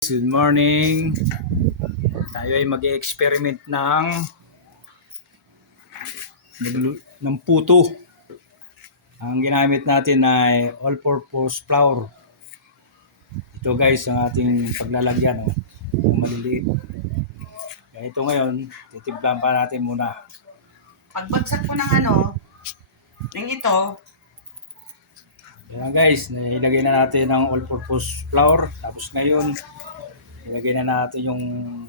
Good morning. Tayo ay mag-experiment ng puto. Ang ginamit natin ay all-purpose flour. Ito guys ang ating paglalagyan. Yung maliliit. Kaya ito ngayon, titimplan pa natin muna. Pagbagsak ko ng ng ito, Kaya guys, ilagay na natin ang all-purpose flour. Tapos ngayon, ilagay na natin yung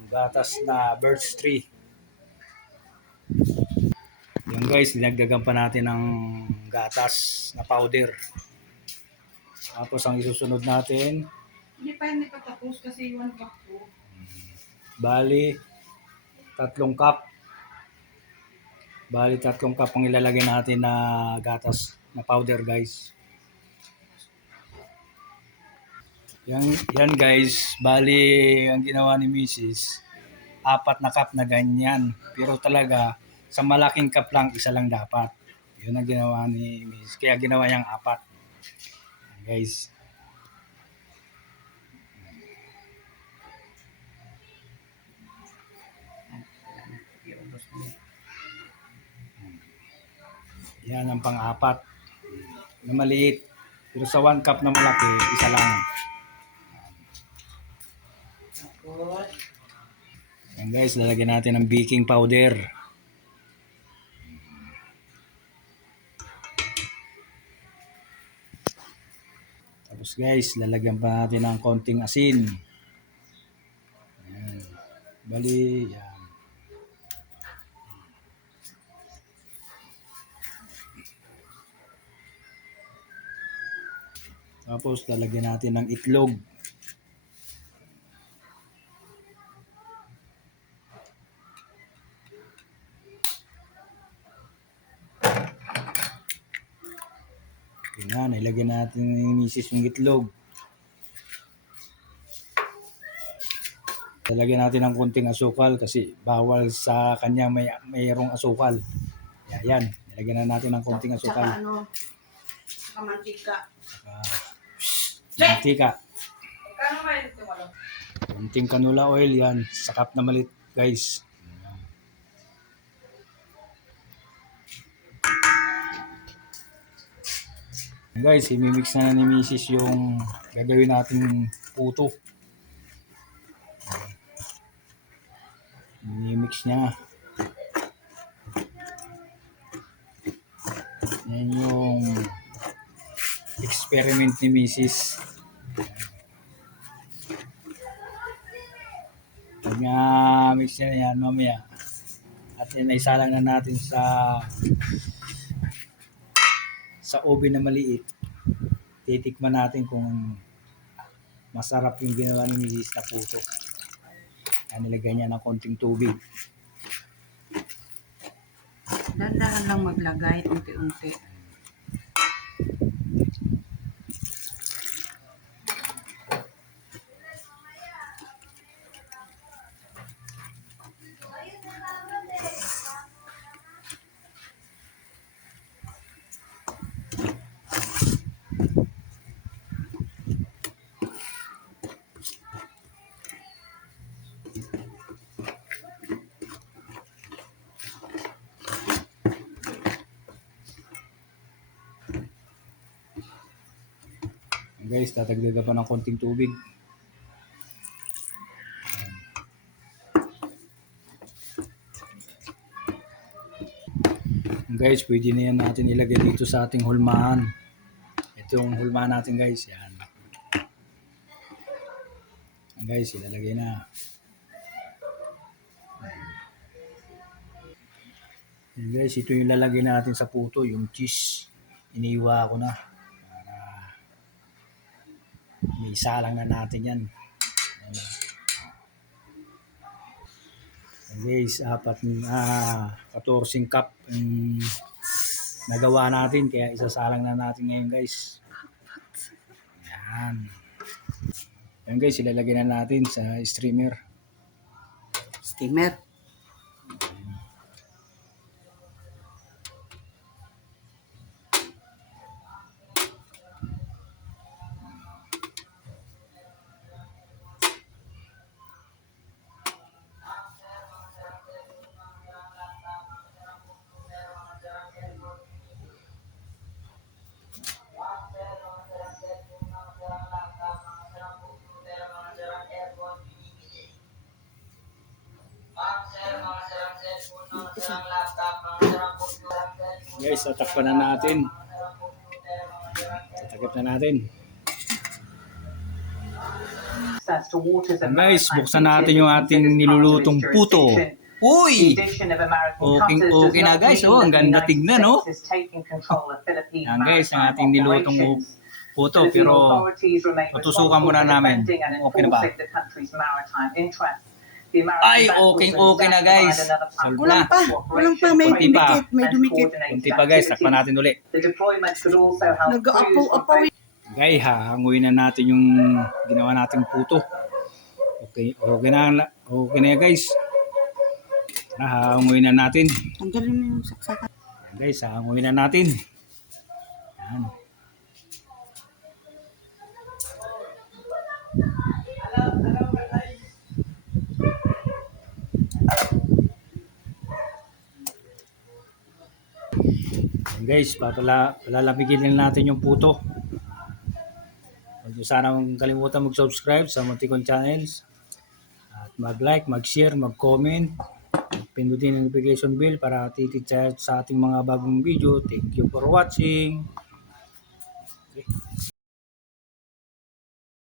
gatas na birch tree. Yung guys, linagdagan pa natin ng gatas na powder. Tapos ang isusunod natin, hindi pa yan tapos kasi 1 cup po. bali, 3 cup. Bali, 3 cup ang ilalagay natin na gatas na powder guys. Yan guys, bali ang ginawa ni Mrs. 4 na cup na ganyan. Pero talaga, sa malaking cup lang, isa lang dapat. Yun ang ginawa ni Mrs. Kaya ginawa niyang 4. Guys. Yan ang pang-4 na maliit. Pero sa 1 cup na malaki, isa lang. Yan guys, lalagyan natin ng baking powder. Tapos guys, lalagyan pa natin ng konting asin. Yan. Bali, yan. Tapos lalagyan natin ng itlog. Yan, ilagyan natin ng misis yung itlog. Lalagyan natin ng konting asukal kasi bawal sa kanya mayroong asukal. Yan, ilagyan na natin ng konting asukal. Saka mantika. Mantika. Kano ba ito malo? Konting canola oil yan, sa cup na malit guys. Guys, imimix na ni Mrs. yung gagawin natin puto. Imimix niya. Yan yung experiment ni Mrs. Pag mix niya yan mamaya at inaisalang na natin sa oven na maliit, titikman natin kung masarap yung ginawa ni Mrs. na puto. Nilagay niya ng konting tubig. Dahan-dahan lang maglagay, unti-unti. Guys, tatagdagan pa ng konting tubig. Guys, pwede na yan natin ilagay dito sa ating hulmahan. Ito yung hulmahan natin guys. Yan. Guys, ilalagay na. Yan guys, ito yung lalagay natin sa puto, yung cheese. Iniiwa ko na. Para may isalang na natin yan. Guys, 14 cup nagawa natin, kaya isasalang na natin ngayon guys. Yan. Yan guys, ilalagay na natin sa steamer. Steamer. Guys, tatakpan na natin. Tatakip na natin. Guys, buksan natin yung ating nilulutong puto. Uy! Okay na guys, oh, ang ganda tignan, oh. Yan guys, ang ating nilutong puto, pero tutusukan muna namin. Okay na ba? Ay, okay na guys. Solve Kulang na. pa, may Kunti pa. dumikit, may dumikit. Kunti pa guys, takpan natin uli. Nag-aapaw-apaw. Guys, hahanguin na natin yung ginawa nating puto. Okay na guys. Hahanguin na natin. Tanggalin mo yung saksakan. Yan guys, hahanguin na natin. Yan. Yan guys, palalabigin na natin yung puto. Huwag nyo sanang kalimutan mag-subscribe sa Monticon Channels. At mag-like, mag-share, mag-comment. Pindutin ang notification bell para titid sa ating mga bagong video. Thank you for watching.